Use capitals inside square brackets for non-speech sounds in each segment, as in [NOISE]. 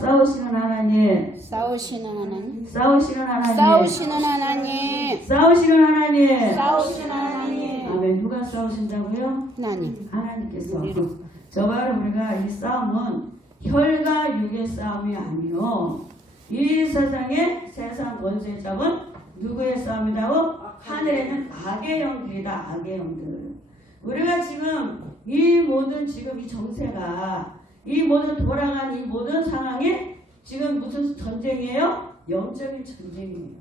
싸우시는 하나님, 싸우시는 하나님 싸우시는 하나님, 싸우시는 하나님 싸우시는 하나님. 싸우시는 하나님 아멘. 누가 싸우신다고요? 하나님 하나님께서. 우리로. 저바로 우리가 이 싸움은 혈과 육의 싸움이 아니요. 이 세상의 세상 권세 잡은 누구의 싸움이다고? 하늘에는 악의 영들이다. 악의 영들. 우리가 지금 이 모든 지금 이 정세가 이 모든 돌아간 이 모든 상황이 지금 무슨 전쟁이에요? 영적인 전쟁이에요.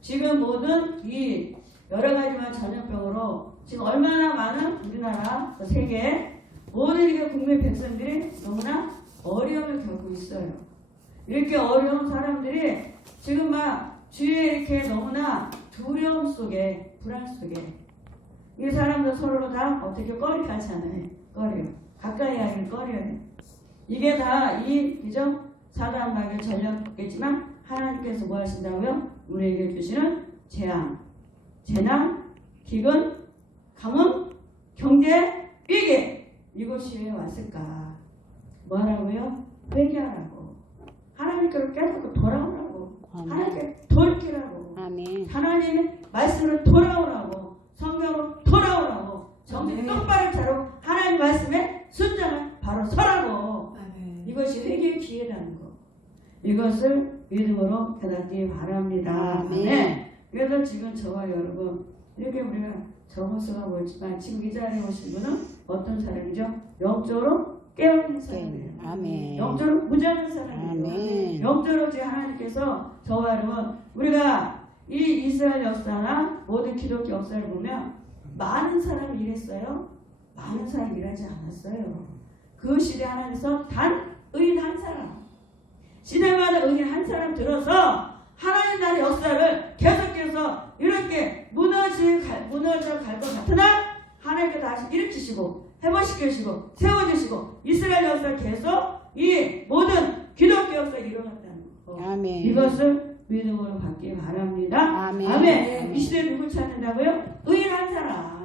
지금 모든 이 여러 가지만 전염병으로 지금 얼마나 많은 우리나라 그 세계 모든 이게 국민 백성들이 너무나 어려움을 겪고 있어요. 이렇게 어려운 사람들이 지금 막 주위에 이렇게 너무나 두려움 속에 불안 속에 이 사람들 서로 다 어떻게 꺼리 가잖아요. 꺼려요. 가까이 하길 꺼려요. 이게 다 이 그죠? 사단 마귀의 전략이겠지만 하나님께서 뭐 하신다고요? 우리에게 주시는 재앙, 재난, 기근, 가뭄, 경제, 위기. 이것이 왜 왔을까? 뭐하라고요? 회개하라고. 하나님께로 깨닫고 돌아오라고. 하나님께 돌이키라고. 아멘. 하나님의 말씀으로 돌아오라고. 성경으로 돌아오라고. 정신 똑바로 차리고 하나님 말씀에 순종을 바로 서라고. 이것이 회개의 기회라는 거. 이것을 믿음으로 깨닫기 바랍니다. 아멘. 네. 그래서 지금 저와 여러분 이렇게 우리가 정호수가 보지만 지금 이 자리에 오신 분은 어떤 사람이죠? 영적으로 깨어있는 사람이에요. 아멘. 영적으로 무장한 사람이에요. 아멘. 영적으로 지금 하나님께서 저와 여러분 우리가 이 이스라엘 역사나 모든 기독교 역사를 보면 많은 사람이 일했어요. 많은 사람이 일하지 않았어요. 그 시대 하나님께서 단 의인 한 사람 시대마다 의인 한 사람 들어서 하나님 나라의 역사를 계속해서 이렇게 무너질 갈- 무너져 갈 것 같으나 하나님께서 다시 일으키시고 회복시키시고 세워주시고 이스라엘 역사를 계속 이 모든 기독교 역사를 이뤄갔다는 거. 아멘 이것을 믿음으로 받기 바랍니다. 아멘. 이 시대에 누굴 찾는다고요? 의인 한 사람.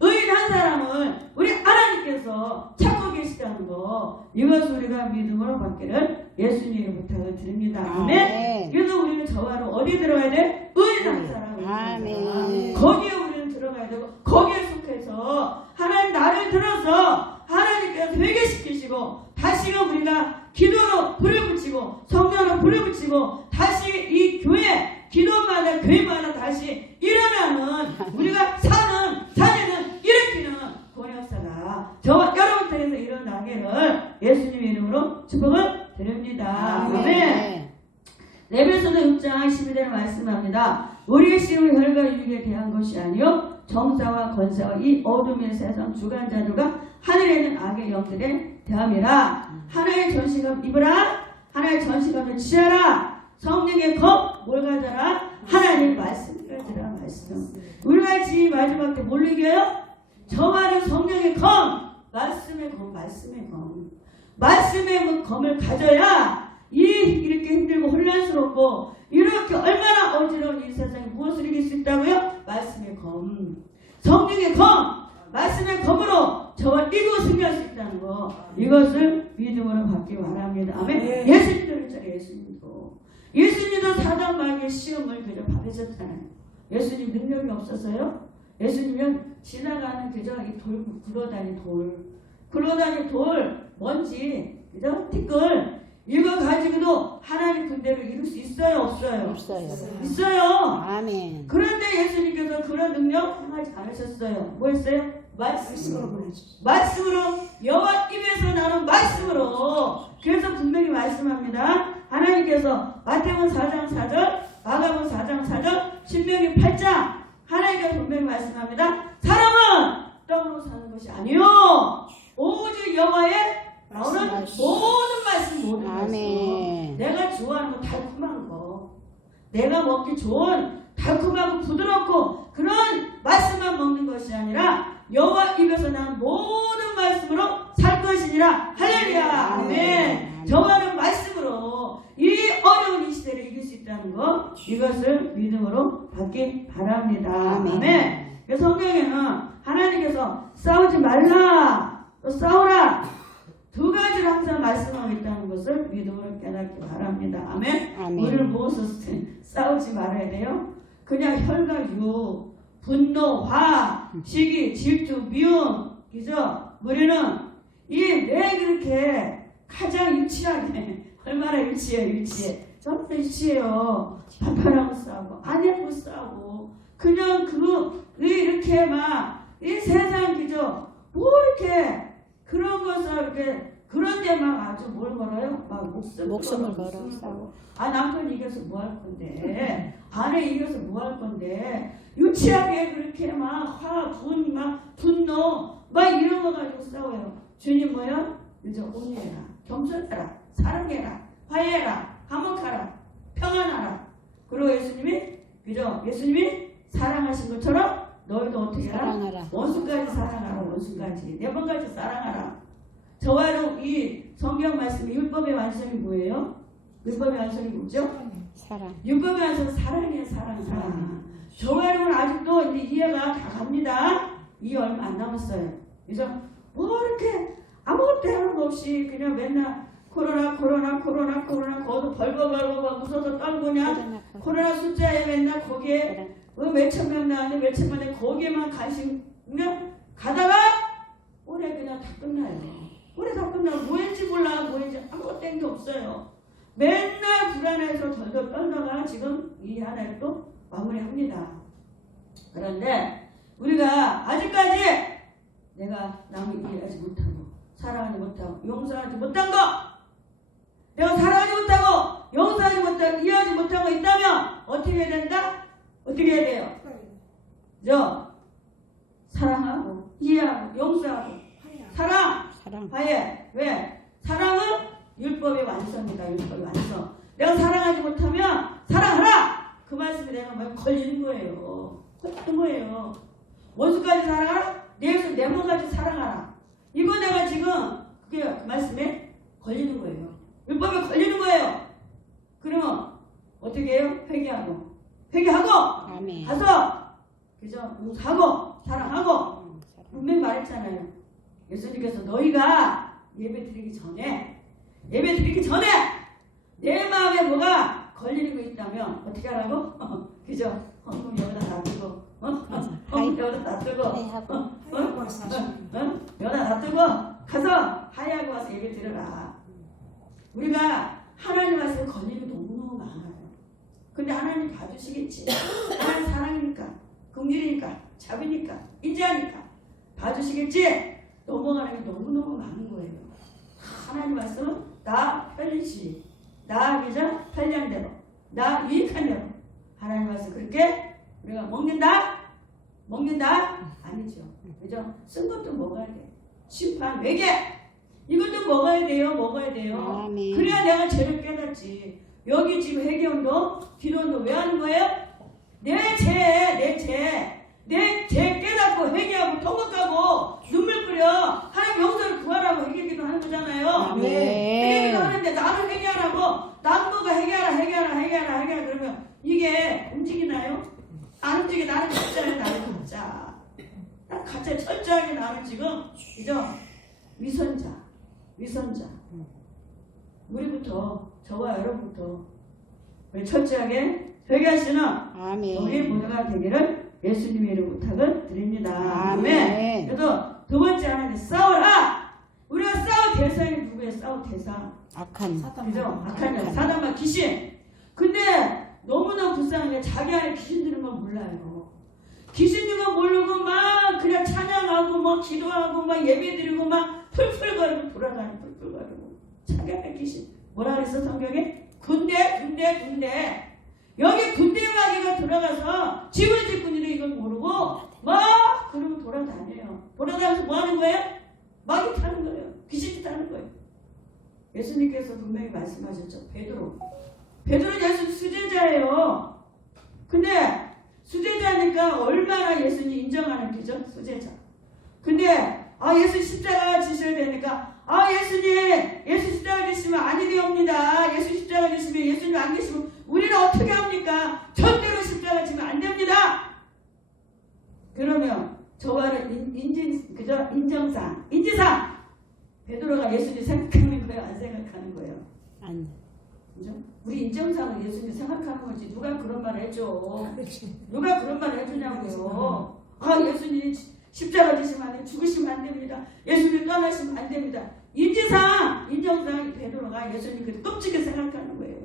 의인 한 사람을 우리 하나님께서 찾고 계시다는 거. 이것을 우리가 믿음으로 받기를 예수님의 부탁을 드립니다. 아멘. 그래서 우리는 저와로 어디 들어가야 돼? 의인 한 사람. 아멘. 거기에 우리는 들어가야 되고 거기에 속해서 하나님 나를 들어서 하나님께서 회개시키시고 다시금 우리가 기도로 불을 붙이고 성령으로 불을 붙이고 다시 이 교회 기도마다 교회마다 다시 일어나는 우리가 사는 사내는 일으키는 권역사가 저와 여러분 통해서 일어나기를 예수님의 이름으로 축복을 드립니다. 아멘. 아멘 레벨소서 6장 12절에 말씀합니다. 우리의 시험은 혈과 육에 대한 것이 아니요 정사와 권세와 이 어둠의 세상 주관자들과 하늘에 있는 악의 영들에 대함이라. 하나의 전시감 입으라. 하나의 전시감을 취하라. 성령의 겁뭘 가져라? 하나님 말씀을 가져라 말씀. 우리가 지 마지막 때뭘 이겨요? 정하는 성령의 검 말씀의 검 말씀의 검. 말씀의 그 검을 가져야 이 이렇게 힘들고 혼란스럽고 이렇게 얼마나 어지러운 이 세상에 무엇을 이길 수 있다고요? 말씀의 검. 성령의 검 말씀의 검으로 저와 이고 승리할 수 있다는 거 이것을 믿음으로 받기 바랍니다. 아멘. 네. 예수님도 그랬잖아요 예수님도. 예수님도 사단 마귀의 시험을 그저 받으셨잖아요 예수님 능력이 없어서요. 예수님은 지나가는 그저 이 돌 굴러다닌 돌. 굴러다닌 돌 먼지 그죠? 티끌. 이거 가지고도 하나님 군대를 이룰 수 있어요? 없어요? 없어요. 있어요. 아멘. 그런데 예수님께서 그런 능력 행하지 않으셨어요. 뭐 했어요 말씀으로 보내주시죠. 말씀으로 여호와 입에서 나는 말씀으로. 그래서 분명히 말씀합니다. 하나님께서 마태복음 4장 4절 마가복음 4장 4절 신명기 8장 하나님께서 분명히 말씀합니다. 사람은 떡으로 사는 것이 아니요. 오직 여호와의 나오는. 모든 말씀 모든 말씀. 내가 좋아하는 거 달콤한 거. 내가 먹기 좋은 달콤하고 부드럽고 그런 말씀만 먹는 것이 아니라 여호와 입에서 난 모든 말씀으로 살 것이니라 할렐루야 아멘. 저와는 말씀으로 이 어려운 이 시대를 이길 수 있다는 거 이것을 믿음으로 받기 바랍니다 아멘. 그래서 성경에는 하나님께서 싸우지 말라 또 싸우라 두 가지를 항상 말씀하고 있다는 것을 믿음으로 깨닫기 바랍니다. 아멘. 아멘. 우리를 모아서 싸우지 말아야 돼요. 그냥 혈과 유, 분노, 화, 시기, 질투, 미움, 그죠? 우리는 이왜 그렇게 가장 유치하게 [LAUGHS] 얼마나 유치해 유치해 정말 유치해요. 남편하고 싸우고 아내하고 싸우고 그냥 그 이렇게 막 이 세상 기죠 뭐 이렇게 그런 것을 이렇게 그런 데만 아주 뭘 걸어요? 막 목숨 목숨을 걸어, 싸워. 아 남편 이겨서 뭐 할 건데? 아내 이겨서 뭐 할 건데? 유치하게 그렇게 막 화, 분, 막 분노 막 이런 거 가지고 싸워요. 주님 뭐야? 이제 온유해라. 겸손해라. 사랑해라. 화해해라. 화목하라. 평안하라. 그리고 예수님이 그죠? 예수님이 사랑하신 것처럼 너희도 어떻게? 사랑하라. 원수까지 사랑하라. 원수까지. 네 번까지 사랑하라 저와로 이 성경 말씀 율법의 완성이 뭐예요? 율법의 완성이 뭐죠? 사랑. 율법의 완성 사랑이에요 사랑 사랑 저와로는 아직도 이제 이해가 다 갑니다 이 얼마 안 남았어요 그래서 뭐 이렇게 아무것도 해놓은 거 없이 그냥 맨날 코로나 코로나 코로나 코로나 거기서 벌벌벌벌 막 웃어서 떨구냐 코로나 숫자에 맨날 거기에 어, 몇천 명 나왔는데 몇천 명에 거기에만 관심 그냥 가다가 올해 그냥 다 끝나요. 다 끝나고 뭐했지 몰라 뭐했지 아무것도 된 게 없어요. 맨날 불안해서 덜덜 떨다가 지금 이 하나를 또 마무리합니다. 그런데 우리가 아직까지 내가 남을 이해하지 못하고 사랑하지 못하고 용서하지 못한 거 내가 사랑하지 못하고 용서하지 못하고 이해하지 못한 거 있다면 어떻게 해야 된다? 어떻게 해야 돼요? 저 사랑하고 이해하고 용서하고 사랑 사랑. 화해 왜? 사랑은 율법의 완성이다. 율법의 완성. 내가 사랑하지 못하면 사랑하라! 그 말씀이 내가 막 걸리는 거예요. 걸리는 거예요. 원수까지 사랑하라? 내에서 네 번까지 사랑하라. 이거 내가 지금 그게 그 말씀에 걸리는 거예요. 율법에 걸리는 거예요. 그러면 어떻게 해요? 회개하고. 회개하고! 아멘. 가서 그죠? 용서하고 사랑하고. 음. 분명히 말했잖아요. 예수님께서 너희가 예배 드리기 전에 예배 드리기 전에 내 마음에 뭐가 걸리는 거 있다면 어떻게 하라고? [LAUGHS] 그죠? 어, 그럼 여기다 놔두고 어? 어? 하이. 여기다 놔두고? 여기다 놔두고 가서 하이하고 와서 예배 드려라. 우리가 하나님 말씀 걸리는 게 너무너무 많아요. 근데 하나님 봐주시겠지. 하나님 사랑이니까, 긍휼이니까, 자비니까, 인자니까 봐주시겠지. 넘어가는 게 너무너무 많은 거예요. 하나님 말씀은 나 편리시, 나 그죠? 편리한 대로, 나 유익한 대로. 하나님 말씀 그렇게 우리가 먹는다? 먹는다? 아니죠. 그죠? 쓴 것도 먹어야 돼. 심판, 외계 이것도 먹어야 돼요. 먹어야 돼요. 그래야 내가 죄를 깨닫지. 여기 지금 회개운동, 기도운동 왜 하는 거예요? 내 죄, 내 죄, 내 죄 깨닫고 회개하고 통곡하고 눈물 뿌려 하나님 용서를 구하라고 회개기도 하는 거잖아요. 아멘. 회개기도 하는데 나를 회개하라고 남부가 회개하라, 회개하라, 회개하라, 회개하라 그러면 이게 움직이나요? 안 움직여 나는 가짜야, 나는 가짜. 난 가짜 철저하게 나는 지금 이죠 위선자, 위선자. 우리부터 저와 여러분부터 우리 철저하게 회개하시는 우리 아멘. 모두가 되기를 예수님의 이름 부탁을 드립니다. 아멘. 그래서 두 번째 하나님 싸워라. 우리가 싸울 대상이 누구예요? 싸울 대상. 악한. 그죠? 악한 자, 사단과 귀신. 근데 너무나 불쌍한 게 자기 안에 귀신 드는 건 몰라요. 귀신 드는 건 모르고 막 그냥 찬양하고 막 기도하고 막 예배 드리고 막 풀풀거리고 돌아다니고 풀풀거리고 자기 안에 귀신. 뭐라 그랬어 성경에? 군대 군대 군대. 여기 군대 마귀가 들어가서 집을 짓고 있는데 이걸 모르고 막 그러고 돌아다녀요. 돌아다니면서 뭐 하는 거예요? 마귀 타는 거예요. 귀신이 타는 거예요. 예수님께서 분명히 말씀하셨죠. 베드로. 베드로 예수 수제자예요. 근데 수제자니까 얼마나 예수님 인정하는 기죠? 수제자. 근데 아 예수 십자가 지셔야 되니까 아 예수님 예수 십자가 지시면 아니 되옵니다. 예수 십자가 지시면 예수님 안 계시면 우리는 어떻게 합니까? 절대로 십자가 지면 안 됩니다. 그러면 저와는 인진 그저 인정상 인지상 베드로가 예수님 생각하는 거예요, 안 생각하는 거예요? 아니. 그죠? 우리 인정상은 예수님 생각하는 거지 누가 그런 말을 해줘? 아, 누가 그런 말을 해주냐고요? 음. 아 예수님 십자가 지시면 죽으시면 안 됩니다. 예수님 떠나시면 안 됩니다. 인지상 인정상 베드로가 예수님 그 끔찍하게 생각하는 거예요.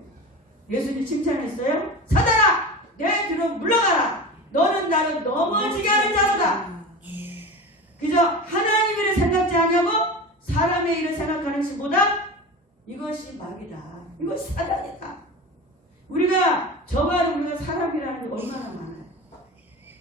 예수님 칭찬했어요 사단아 내 뒤로 물러가라 너는 나를 넘어지게 하는 자로다 그저 하나님 일을 생각지 않냐고 사람의 일을 생각하는 것보다 이것이 막이다. 이것이 사단이다. 우리가 저말은 우리가 사람이라는 게 얼마나 많아요.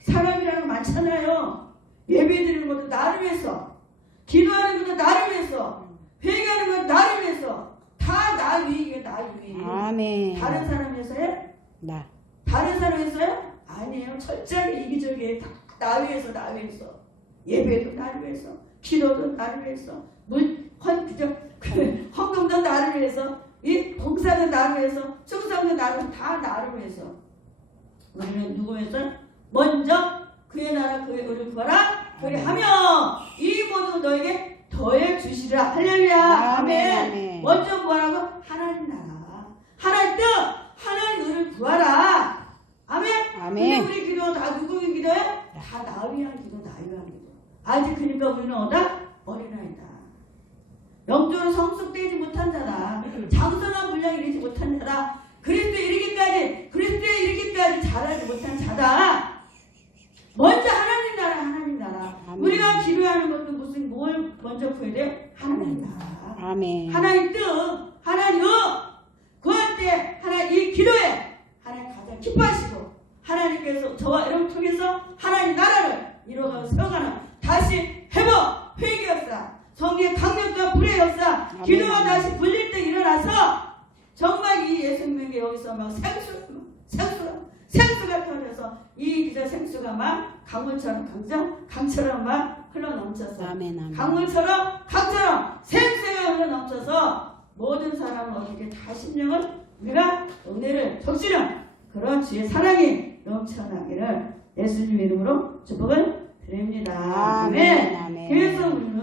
사람이라는 게 많잖아요. 예배 드리는 것도 나를 위해서, 기도하는 것도 나를 위해서, 회개하는 것도 나를 위해서, 다 나 위에 나 위에. 아멘. 다른 사람 위해서요? 나. 다른 사람 위해서요? 아니에요. 철저하게 이기적이에요. 다나 위해서, 나 위해서. 예배도 나를 위해서, 기도도 나를 위해서, 물, 헌, 그, 헌금도 나를 위해서, 이 봉사도 나를 위해서, 충성도 나를 다 나를 위해서. 우리는 누구 위해서? 먼저 그의 나라 그의 의를 구하라. 그리하며 이 모두 너에게 더해 주시리라. 할렐루야. 아멘, 아멘. 아멘. 먼저 뭐라고? 하나님 나라. 하나님 뜻, 하나님 의를 구하라. 아멘. 근데 아멘. 우리 기도 다 누구 위한 기도야? 다나 위한 기도, 나 위한 기도. 아직 그러니까 우리는 어다? 어린아이다. 영적으로 성숙되지 못한 자다. 장성한 분량이 이르지 못한 자다. 그리스도에 이르기까지, 그리스도에 이르기까지 자라지 못한 자다. 먼저 하나님 나라, 하나님 나라. 아멘. 우리가 기도하는 것도 무슨 뭘 먼저 구해야 돼? 하나님 나라. 아멘. 하나님 뜻, 하나님 때 하나님 이 기도에 하나님 가장 기뻐하시고 하나님께서 저와 여러분 통해서 하나님 나라를 이루어가고 세워가는 다시 회복, 회개 역사, 성의 강력과 불의 역사, 아멘. 기도가 다시 불릴 때 일어나서 정말 이 예수님에게 여기서 막 생수, 생수가, 생수가 터져서 이 기저 생수가 막 강물처럼 강정, 강처럼 막 흘러 넘쳐서 아멘. 아멘. 강물처럼 강처럼 생수가 흘러 넘쳐서 모든 사람은 어떻게 다 심령을 우리가 은혜를 적시는 그런 주의 사랑이 넘쳐나기를 예수님 이름으로 축복을 드립니다. 아멘. 아멘. 그래서 우리는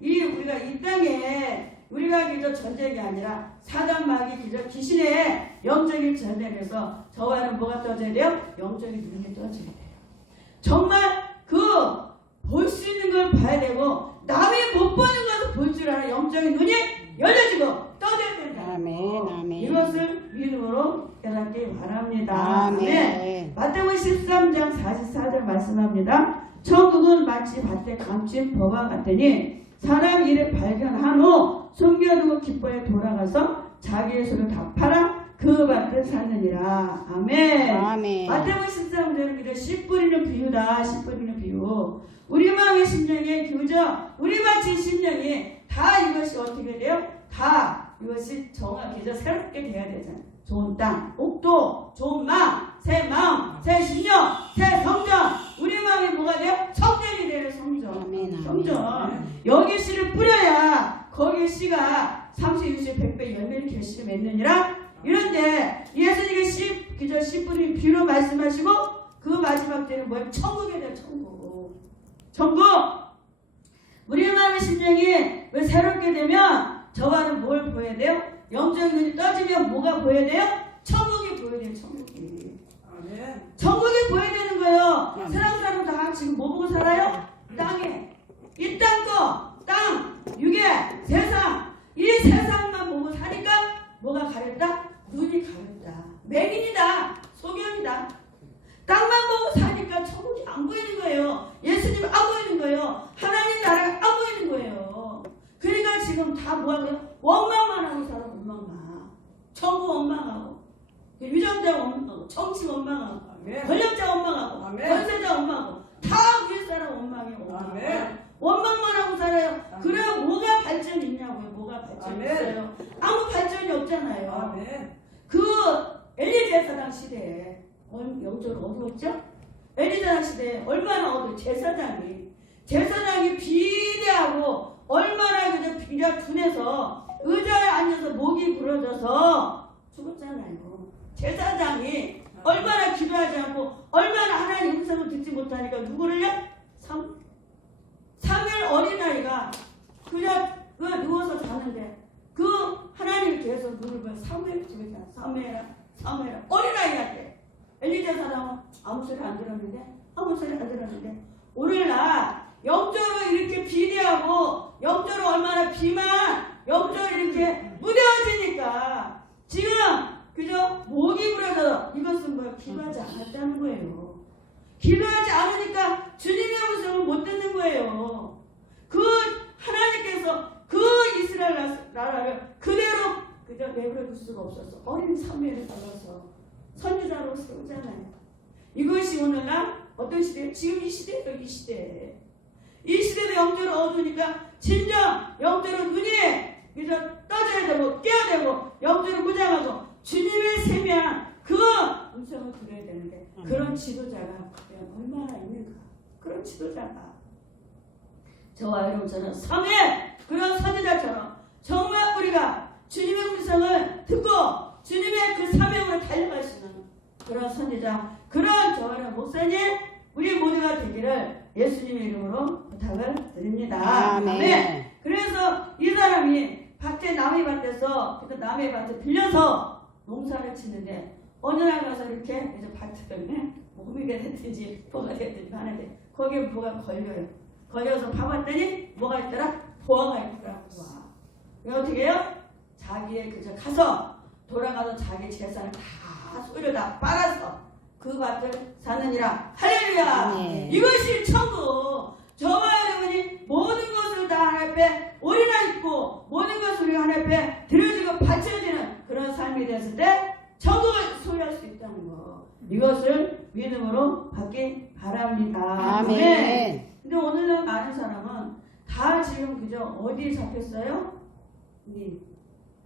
이 우리가 이 땅에 우리가 기저 전쟁이 아니라 사단 마귀 기저 귀신의 영적인 전쟁에서 저와는 뭐가 떠져야 돼요? 영적인 눈이 떠져야 돼요. 정말 그 볼 수 있는 걸 봐야 되고 남이 못 보는 것을 볼 줄 아는 영적인 눈이 열려지고 떠져야 된다. 아멘. 아멘. 이것을 믿음으로 깨닫기 바랍니다. 아멘. 마태복음 13장 44절 말씀합니다. 천국은 마치 밭에 감춘 법과 같으니 사람 일을 발견한 후 숨겨두고 기뻐에 돌아가서 자기의 소를 다 팔아 그 밭을 사느니라. 아멘. 아멘. 마태복음 13장은 그저 씨 뿌리는 비유다. 씨 뿌리는 비유. 우리 마음의 심령의 교저, 우리 마치 심령이 다 이것이 어떻게 돼요? 다 이것이 정확히 저 새롭게 돼야 되잖아요. 좋은 땅, 옥도, 좋은 마음, 새 마음, 새 심령, 새 성전. 우리 마음이 뭐가 돼요? 성전이 되는 성전. 성전. 여기 씨를 뿌려야 거기 씨가 30, 60, 100배 열매를 결실을 맺느니라. 이런데 예수님이 씨, 그저 씨 뿌린 비유로 말씀하시고 그 마지막 때는 뭐예요? 천국에 대한 천국. 천국. 우리 마음의 심령이 왜 새롭게 되면 저와는 뭘 보여야 돼요? 영적인 떠지면 뭐가 보여야 돼요? 천국이 보여야 돼요. 천국이. 천국이 보여야 되는 거예요. 세상 사람 다 지금 뭐 보고 살아요? 땅에. 이 땅 거, 땅, 유괴, 세상. 이 세상만 보고 사니까 뭐가 가렸다? 눈이 가렸다. 맹인이다. 소견이다. 땅만 보고 사니까 천국이 안 보이는 거예요. 예수님 안 보이는 거예요. 하나님 나라가 안 보이는 거예요. 그러니까 지금 다 뭐하고요? 원망만 하고 살아, 원망만. 천국 원망하고. 유전자 원망하고, 정치 원망하고, 권력자 원망하고, 아멘. 권세자 원망하고, 다 위에 사람 원망해, 원망. 아멘. 원망만 하고 살아요. 아멘. 그래야 뭐가 발전이 있냐고요, 뭐가 발전이 아멘. 있어요. 아무 발전이 없잖아요. 아멘. 그 엘리제사장 시대에 얼- 영적으로 어두웠죠? 엘리제사장 시대에 얼마나 어두워 제사장이 제사장이 비대하고 얼마나 그냥 비가 둔해서 의자에 앉아서 목이 부러져서 죽었잖아요. 제사장이 얼마나 기도하지 않고 얼마나 하나님 음성을 듣지 못하니까 누구를요? 삼. 사mu엘 어린아이가 그냥 그 누워서 자는데 그 하나님 계속 눈을 보여. 사무엘 죽였잖아 사무엘아 사무엘 어린아이한테. 엘리자 사람은 아무 소리 안 들었는데 아무 소리 안 들었는데 오늘날 영적으로 이렇게 비대하고 영적으로 얼마나 비만 영적으로 이렇게 무뎌지니까 지금 그저 목이 부러져 이것은 뭐야 기도하지 않았다는 거예요. 기도하지 않으니까 주님의 음성을 못 듣는 거예요. 그 하나님께서 그 이스라엘 나- 나라를 그대로 그저 내버려 둘 수가 없어서 어린 사무엘을 불러서 선지자로 세우잖아요. 이것이 오늘날 어떤 시대? 지금 이 시대예요, 이 시대. 이 시대도 영적으로 어두우니까 진정 영적으로 눈이 그저 떠져야 되고 깨야 되고 영적으로 무장하고 주님의 세미한 그 음성을 들어야 되는데 그런 지도자가 얼마나 있는가? 그런 지도자가 저와 여러분처럼 사회 그런 선지자처럼 정말 우리가 주님의 음성을 듣고 주님의 그 사명으로 달려갈 수 있는 그런 선지자 그런 저와 여러분 목사님 우리 모두가 되기를 예수님의 이름으로 부탁을 드립니다. 아멘. 그래서 이 사람이 밭에 남의 밭에서 그 남의 밭에 빌려서 농사를 치는데 어느 날 가서 이렇게 이제 밭을 몸이 [LAUGHS] 됐든지 뭐가 됐든지 하는데 거기에 뭐가 걸려요. 걸려서 봐봤더니 뭐가 있더라? 보아가 있더라고. 와. 왜 어떻게 해요? 자기의 그저 가서 돌아가서 자기 재산을 다 소리를 다 빨아서 그 밭을 사느니라. 할렐루야. 아멘. 이것이 천국. 저와 여러분이 모든 것을 다 하나님 앞에 올인하 있고 모든 것을 우리 하나님 앞에 드려지고 바쳐지는 그런 삶이 됐을 때 천국을 소유할 수 있다는 거. 이것을 믿음으로 받기 바랍니다. 아멘. 근데 오늘날 많은 사람은 다 지금 그저 어디에 잡혔어요? 이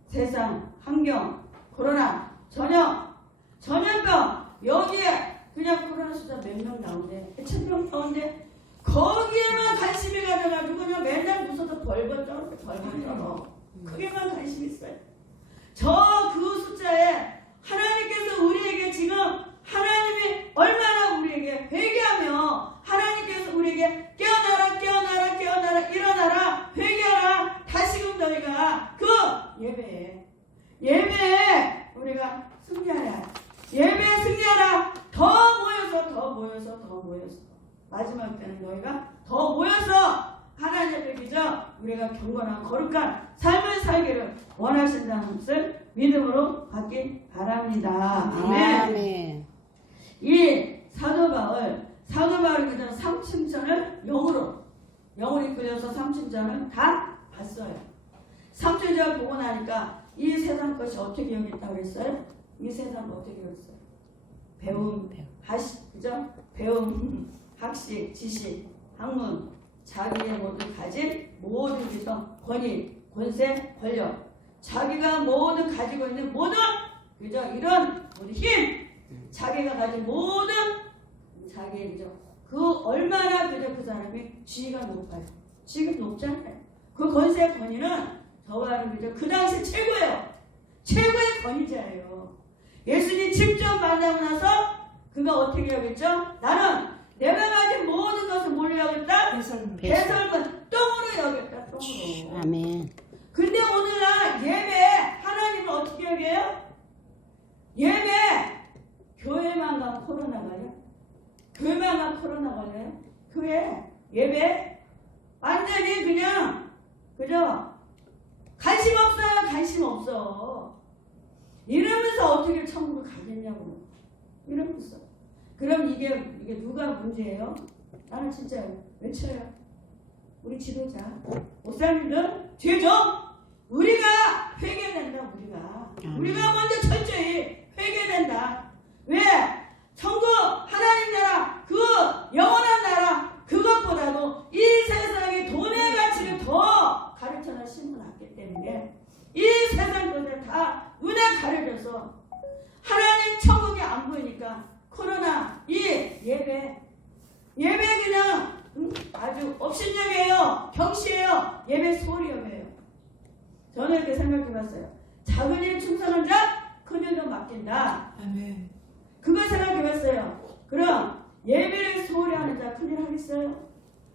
세상, 환경, 코로나, 전염, 전염병 여기에 그냥 코로나 숫자 몇 명 나오는데 천명 나오는데 거기에만 관심이 가져가지고 그냥 맨날 무서워서 벌벌 떨어 벌벌 떨어 그게만 관심 있어요. 저 그 숫자에 하나님께서 우리에게 지금 하나님이 얼마나 우리에게 회개하며 하나님께서 우리에게 깨어나라 깨어나라 깨어나라 일어나라 회개하라 다시금 너희가 그 예배에 예배에 우리가 승리하라 예배에 승리하라 더 모여서 더 모여서 더 모여서 마지막 때는 너희가 더 모여서 하나님 앞에 비져 우리가 경건한 거룩한 삶을 살기를 원하신다는 것을 믿음으로 받기 바랍니다. 아멘. 아멘. 이 사도 바울, 사도 바울이 그전 삼층전을 영으로, 영으로 이끌려서 삼층전을 다 봤어요. 삼층전을 보고 나니까 이 세상 것이 어떻게 여겼다고 그랬어요? 이 세상 어떻게 여겼어요? 배움, 하시, 그죠? 배움, 학식, 지식, 학문, 자기의 모든 가진 모든 기성, 권위, 권세, 권력, 자기가 모든 가지고 있는 모든 그죠? 이런 모든 힘, 자기가 가진 모든 자기의 그죠? 그 얼마나 그저 그 사람이 지위가 높아요. 지금 높잖아요. 그 권세 권위는 저와 여러분 그죠? 그 당시 최고예요. 최고의 권위자예요. 예수님 직접 만나고 나서 그가 어떻게 여겼죠? 나는 내가 가진 모든 것을 뭘로 여겼다? 배설물. 배설물 똥으로 여겼다. 똥으로. 아멘. 근데 오늘날 예배 하나님을 어떻게 여겨요? 예배 교회만 가면 코로나 걸려? 교회만 가면 코로나 걸려요? 교회 예배 완전히 그냥 그죠? 관심 없어요 관심 없어 이러면서 어떻게 천국을 가겠냐고 이러면서 그럼 이게 이게 누가 문제예요? 나는 진짜 외쳐요 우리 지도자 목사님들 죄죠 우리가 회개된다 우리가. 우리가 먼저 철저히 회개된다 왜? 천국 하나님 나라 그 영원한 나라 그것보다도 이 세상의 돈의 가치를 더 가르쳐는 신분 놨기 때문에 이 세상 것을 다 눈에 가려져서 하나님 천국이 안 보이니까 코로나 이 예배 예배 그냥 음, 아주 업신여겨요 경시해요 예배 소리여겨요 저는 이렇게 생각해봤어요 작은 일 충성한 자 큰 일도 맡긴다 아멘. 그걸 생각해봤어요 그럼 예배를 소홀히 하는 자 큰일 하겠어요?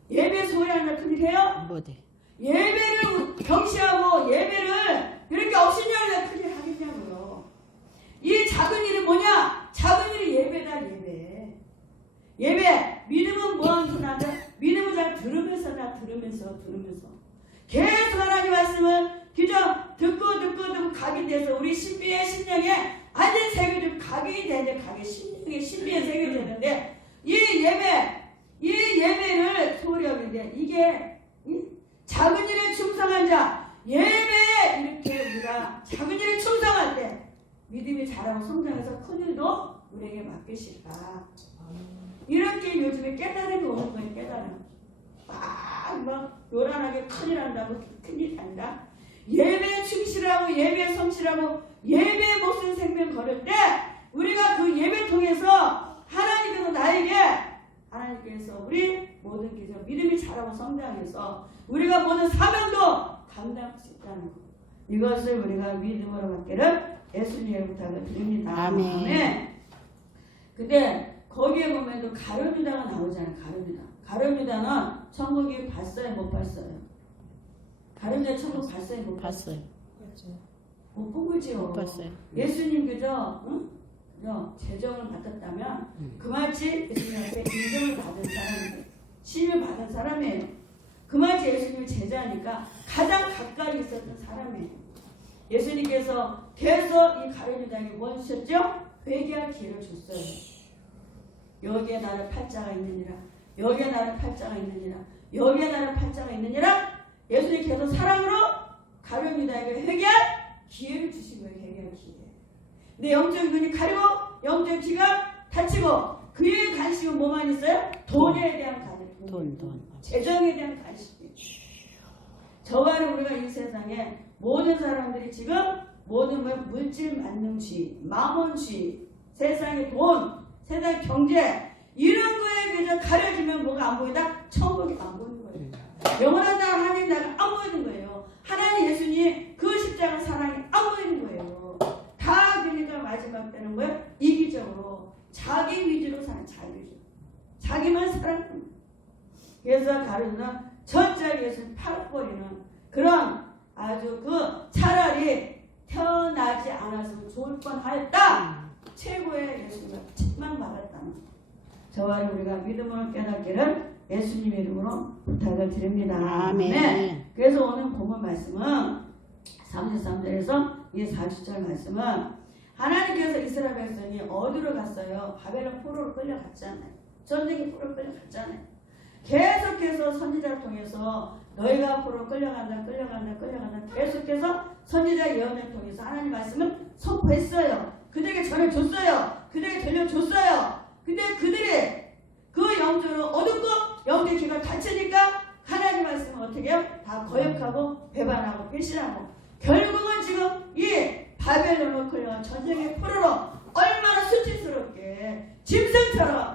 예배 소홀히 하는 자 큰일 해요? 못해. 예배를 경시하고 예배를 이렇게 업신여기다 큰일 하겠냐고요 이 작은 일을 뭐냐? 작은 일이 예배다 예배. 예배 믿음은 뭐하면서 나다? 믿음은 잘 들으면서 나 들으면서 들으면서 계속 하나님 말씀을 그저 듣고 듣고 듣고 각이 돼서 우리 신비의 심령에 완전 새겨지고 각이 되는데 각이 심령에 신비에 새겨지는데 이 예배 이 예배를 소홀히 하는데 이게 이 작은 일에 충성한 자 예배에 이렇게 우리가 작은 일에 충성할 때 믿음이 자라고 성장해서 큰 일도 우리에게 맡기실까? 이렇게 요즘에 깨달음이 오는 거예요 깨달음. 막막 요란하게 큰일 한다고 큰일 한다 예배 충실하고 예배 성실하고 예배 목숨 생명 걸을 때 우리가 그 예배 통해서 하나님께서 나에게 하나님께서 우리 모든 기적 믿음이 자라고 성장해서 우리가 모든 사명도 감당할 수 있다는 것 이것을 우리가 믿음으로 받기를 예수님의 부탁을 드립니다. 아멘. 근데 거기에 보면도 가룟유다가 나오잖아요. 가룟유다. 가룟유다는 천국이 봤어요, 못 봤어요? 가룟유다 천국 봤어요, 못 봤어요? 봤어요. 못본 거지요. 못 봤어요. 예수님 그저 응? 그저 재정을 받았다면 그마치 예수님한테 인정을 받은 사람이에요. 신을 받은 사람이에요. 그마치 예수님 제자니까 가장 가까이 있었던 사람이에요. 예수님께서 계속 이 가룟유다에게 뭐 주셨죠? 회개할 기회를 줬어요. 여기에 나를 팔자가 있느니라. 여기에 나를 팔자가 있느니라. 여기에 나를 팔자가 있느니라. 예수님께서 사랑으로 가룟유다에게 회개할 기회를 주신 거예요. 회개할 기회. 근데 영적 눈이 가리고 영적 귀가 닫히고 그의 관심은 뭐만 있어요? 돈에 대한 관심. 돈, 돈. 재정에 대한 관심이. 저와는 우리가 이 세상에 모든 사람들이 지금 모든 뭐 물질 만능주의, 마몬주의, 세상의 돈, 세상 경제 이런 거에 그저 가려지면 뭐가 안 보이다? 천국이 안 보이는 거예요. 영원한 나라 하나님 나라 안 보이는 거예요. 하나님 예수님 그 십자가 사랑이 안 보이는 거예요. 다 그러니까 마지막 때는 뭐예요? 이기적으로 자기 위주로 사는 위주. 자기만 거 그래서 가르는 전자 예수 팔아버리는 그런 아주 그 차라리 태어나지 않았으면 좋을 뻔하였다. 최고의 예수가 책망받았다는 저와 우리가 믿음으로 깨닫기를 예수님의 이름으로 부탁을 드립니다. 아멘. 네. 그래서 오늘 본문 말씀은 33절에서 이 40절 말씀은 하나님께서 이스라엘 백성이 어디로 갔어요? 바벨론 포로로 끌려갔잖아요. 전쟁의 포로로 끌려갔잖아요. 계속해서 선지자를 통해서 너희가 포로 끌려간다, 끌려간다, 끌려간다. 계속해서 선지자 예언을 통해서 하나님 말씀을 선포했어요. 그들에게 전해줬어요. 그들에게 들려줬어요. 근데 그들이 그 영적으로 어둡고 영적 귀가 닫히니까 하나님 말씀을 어떻게 해요? 다 거역하고 배반하고 배신하고 결국은 지금 이 바벨론으로 끌려간 전쟁의 포로로 얼마나 수치스럽게 짐승처럼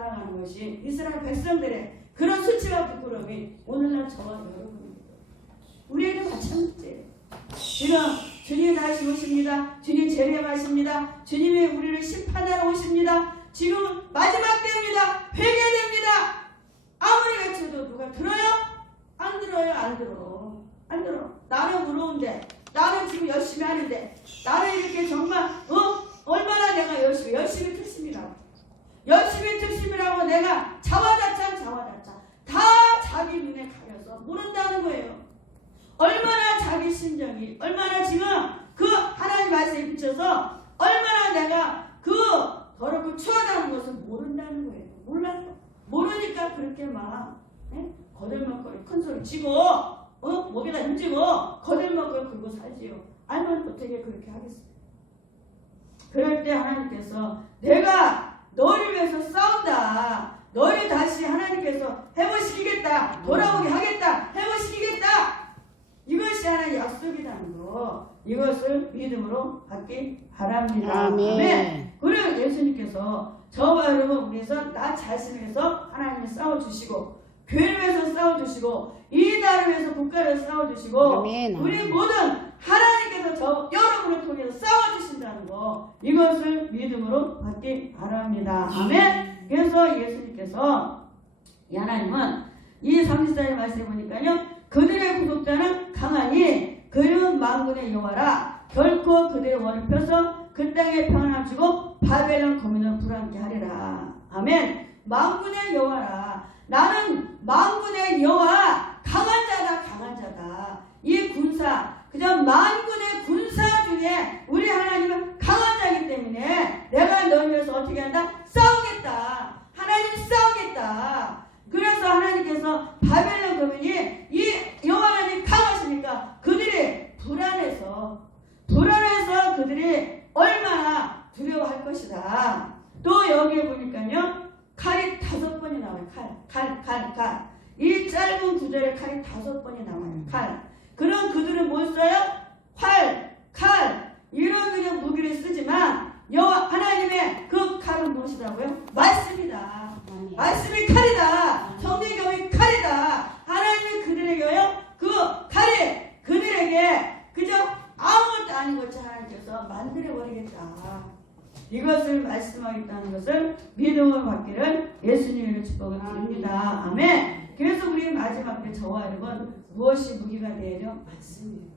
살아가는 것이 이스라엘 백성들의 그런 수치와 부끄러움이 오늘날 저와 여러분입니다. 우리에게 마찬가지예요. 지금 주님 다시 오십니다. 주님 재림하십니다. 주님이 우리를 심판하러 오십니다. 지금 마지막 때입니다. 회개됩니다. 아무리 외쳐도 누가 들어요? 안 들어요, 안 들어. 안 들어. 나는 부러운데, 나는 지금 열심히 하는데, 나는 이렇게 정말, 어? 얼마나 내가 열심히, 열심히 특심이라고. 열심히 특심이라고 내가 자화자찬, 자화자찬. 다 자기 눈에 가려서 모른다는 거예요. 얼마나 자기 심정이, 얼마나 지금 그 하나님 말씀에 비춰서 얼마나 내가 그 더럽고 추하다는 것을 모른다는 거예요. 몰라요. 모르니까 그렇게 막 예? 거들먹거리 큰 소리 치고 어? 목에다 힘주고 거들먹거리 긁고 살지요. 알면 어떻게 그렇게 하겠어요. 그럴 때 하나님께서 내가 너를 위해서 싸운다. 너를 다시 하나님께서 회복시키겠다. 돌아오게 하겠다. 회복시키겠다. 이것이 하나의 약속이라는 거. 이것을 믿음으로 받기 바랍니다. 아멘. 그리고 예수님께서 저와 여러분 위해서 나 자신을 위해서 하나님이 싸워주시고 교회를 위해서 싸워주시고 이 나라를 위해서 국가를 싸워주시고 아멘. 우리 모든 하나님께서 저 여러분을 통해서 싸워주신다는 거 이것을 믿음으로 받기 바랍니다. 아멘. 그래서 예수님께서 이 하나님은 이 34절 말씀해 보니까요 그들의 구속자는 강하니 그는 만군의 여호와라 결코 그들의 원을 펴서 그 땅에 평안을 주고 바벨론 거민을 불안케 하리라. 아멘. 만군의 여호와라. 나는 만군의 여호와 강한 자다 강한 자다. 이 군사 그저 만군의 군사 중에 우리 하나님은 강한 자이기 때문에 내가 위해서 어떻게 한다? 싸우겠다. 하나님 싸우겠다. 그래서 하나님께서 바벨론 거민이 이 여호와 하나님 강하시니까 그들이 불안해서 불안해서 그들이 얼마나 두려워할 것이다. 또 여기에 보니까요. 칼이 다섯 번이 나와요. 칼, 칼, 칼, 칼. 이 짧은 구절에 칼이 다섯 번이 나와요. 칼. 그럼 그들은 뭘 써요? 활, 칼 이런 그냥 무기를 쓰지만 여호와 하나님의 그 칼은 무엇이라고요? 말씀이다. 말씀이 칼이다. 성경이 칼이다. 하나님이 그들에게요. 그 칼이 그들에게 그저 아무것도 아닌 것이 하나님께서 만들어 버리겠다. 이것을 말씀하겠다는 것을 믿음을 받기를 예수님의 축복을 드립니다. 아멘. 그래서 우리 마지막 때 저와 여러분 무엇이 무기가 되죠? 말씀이에요.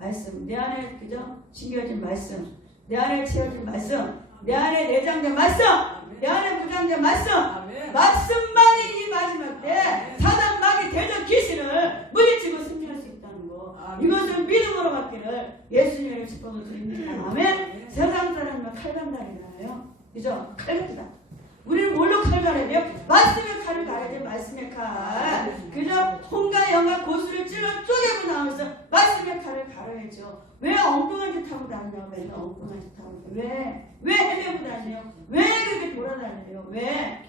말씀. 내 안에 그죠? 심겨진 말씀. 내 안에 채워진 말씀. 내 안에 내장된 말씀. 내 안에 무장된 말씀. 말씀만이 이 마지막 때 사단 마귀 대적 귀신을 물리치고 승리할 수 있다는 거. 이것을 믿음으로 받기를 예수님의 축복을 드립니다. 아멘. 세상 사람은 칼간다리잖아요. 그죠? 칼간다. 우리는 뭘로 칼 갈아야 돼요? 말씀의 칼을 갈아야 돼요. 말씀의 칼. 그죠? 홍과 영과 고수를 찔러 쪼개고 나오면서 말씀의 칼을 갈아야죠. 왜 엉뚱한 짓 하고 다니냐고 맨날 엉뚱한 짓 하고. 왜? 왜 헤매고 다녀요? 왜 그렇게 돌아다녀요? 왜?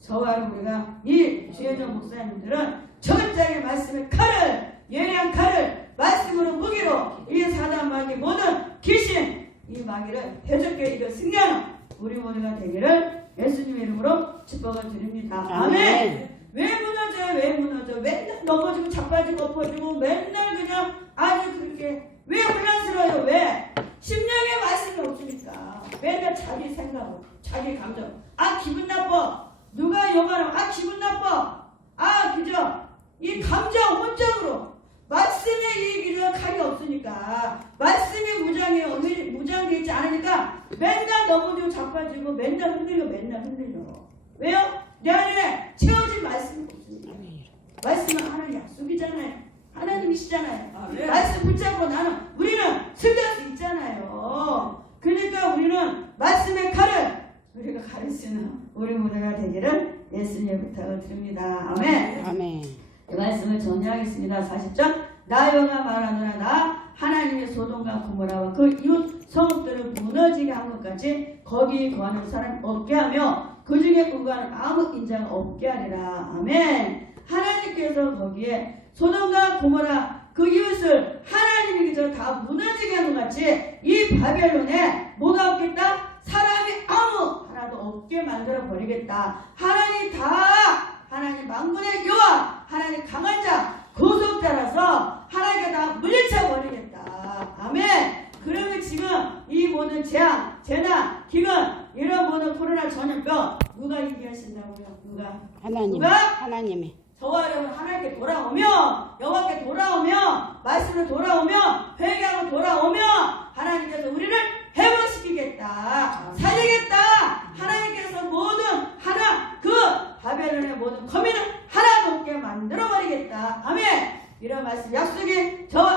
저와 우리가 이 주혜정 목사님들은 철저하게 말씀의 칼을 예리한 칼을 말씀으로 무기로 이 사단 마귀 모든 귀신 이 마귀를 대적게 이겨 승리하는 우리 모두가 되기를 예수님의 이름으로 축복을 드립니다. 아멘. 왜 무너져요? 왜 무너져? 맨날 넘어지고 자빠지고 엎어지고 맨날 그냥 아주 그렇게 왜 혼란스러워요? 왜? 심령의 말씀이 없으니까 맨날 자기 생각, 자기 감정. 아 기분 나빠. 누가 욕하면 아 기분 나빠. 아 그죠? 이 감정 혼적으로 말씀의 이 이런 칼이 없으니까 말씀이 무장에 무장되어 있지 않으니까 맨날 넘어지고 자빠지고 맨날 흔들려 맨날 흔들려. 왜요? 내 안에 채워진 말씀이 없으니까. 말씀은 하나님 약속이잖아요. 하나님이시잖아요. 아멘. 말씀 붙잡고 나는 우리는 승리할 수 있잖아요. 그러니까 우리는 말씀의 칼을 우리가 가르치는 우리 모두가 되기를 예수님의 부탁을 드립니다. 아멘. 아멘. 이 말씀을 정리하겠습니다. 40절 나여가 말하노라 나 하나님의 소돔과 고모라와 그 이웃 성읍들을 무너지게 한것 같이 거기 거하는 사람 없게 하며 그 중에 구가는 아무 인자가 없게 하리라. 아멘. 하나님께서 거기에 소돔과 고모라 그 이웃을 하나님이 그저 다 무너지게 한것 같이 이 바벨론에 뭐가 없겠다? 사람이 아무 하나도 없게 만들어 버리겠다. 하나님 다 하나님 만군의 여호와 하나님 강한 자 고속자라서 하나님께 다 물리쳐 버리겠다. 아멘. 그러면 지금 이 모든 재앙, 재난, 기근 이런 모든 코로나 전염병 누가 이기하신다고요? 누가? 하나님. 누가? 하나님이. 저와 여러분 하나님께 돌아오며 여호와께 돌아오며 말씀으로 돌아오며 회개하고 돌아오며 하나님께서 우리를 회복시키겠다 살리겠다 하나님께서 모든 하나 그 바벨론의 모든 거민을 하나도 없게 만들어 버리겠다 아멘 이런 말씀. 약속이 저